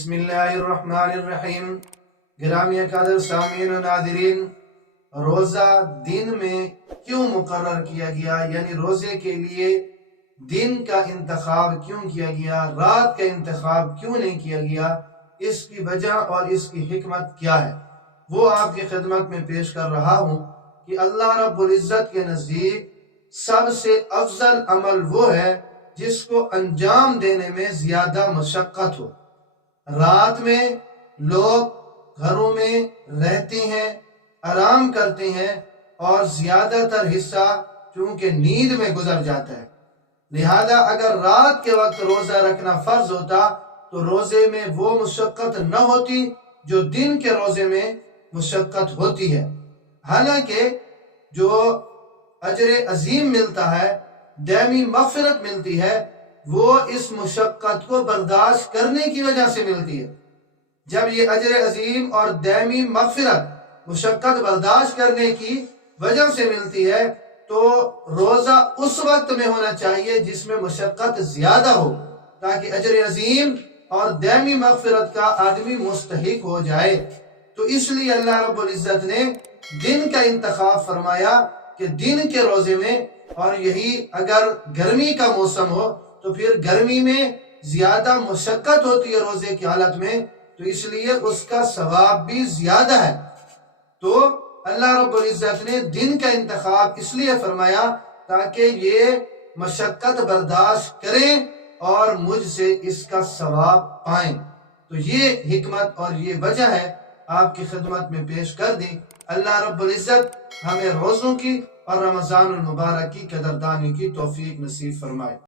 بسم اللہ الرحمن الرحیم۔ گرامی قدر سامعین و ناظرین، روزہ دن میں کیوں مقرر کیا گیا، یعنی روزے کے لیے دن کا انتخاب کیوں کیا گیا، رات کا انتخاب کیوں نہیں کیا گیا، اس کی وجہ اور اس کی حکمت کیا ہے، وہ آپ کی خدمت میں پیش کر رہا ہوں کہ اللہ رب العزت کے نزدیک سب سے افضل عمل وہ ہے جس کو انجام دینے میں زیادہ مشقت ہو۔ رات میں لوگ گھروں میں رہتے ہیں، آرام کرتے ہیں اور زیادہ تر حصہ چونکہ نیند میں گزر جاتا ہے، لہذا اگر رات کے وقت روزہ رکھنا فرض ہوتا تو روزے میں وہ مشقت نہ ہوتی جو دن کے روزے میں مشقت ہوتی ہے۔ حالانکہ جو اجر عظیم ملتا ہے، دائمی مغفرت ملتی ہے، وہ اس مشقت کو برداشت کرنے کی وجہ سے ملتی ہے۔ جب یہ اجر عظیم اور دائمی مغفرت مشقت برداشت کرنے کی وجہ سے ملتی ہے تو روزہ اس وقت میں ہونا چاہیے جس میں مشقت زیادہ ہو، تاکہ اجر عظیم اور دائمی مغفرت کا آدمی مستحق ہو جائے۔ تو اس لیے اللہ رب العزت نے دن کا انتخاب فرمایا کہ دن کے روزے میں، اور یہی اگر گرمی کا موسم ہو تو پھر گرمی میں زیادہ مشقت ہوتی ہے روزے کی حالت میں، تو اس لیے اس کا ثواب بھی زیادہ ہے۔ تو اللہ رب العزت نے دن کا انتخاب اس لیے فرمایا تاکہ یہ مشقت برداشت کریں اور مجھ سے اس کا ثواب پائیں۔ تو یہ حکمت اور یہ وجہ ہے آپ کی خدمت میں پیش کر دی۔ اللہ رب العزت ہمیں روزوں کی اور رمضان المبارک کی قدردانی کی توفیق نصیب فرمائے۔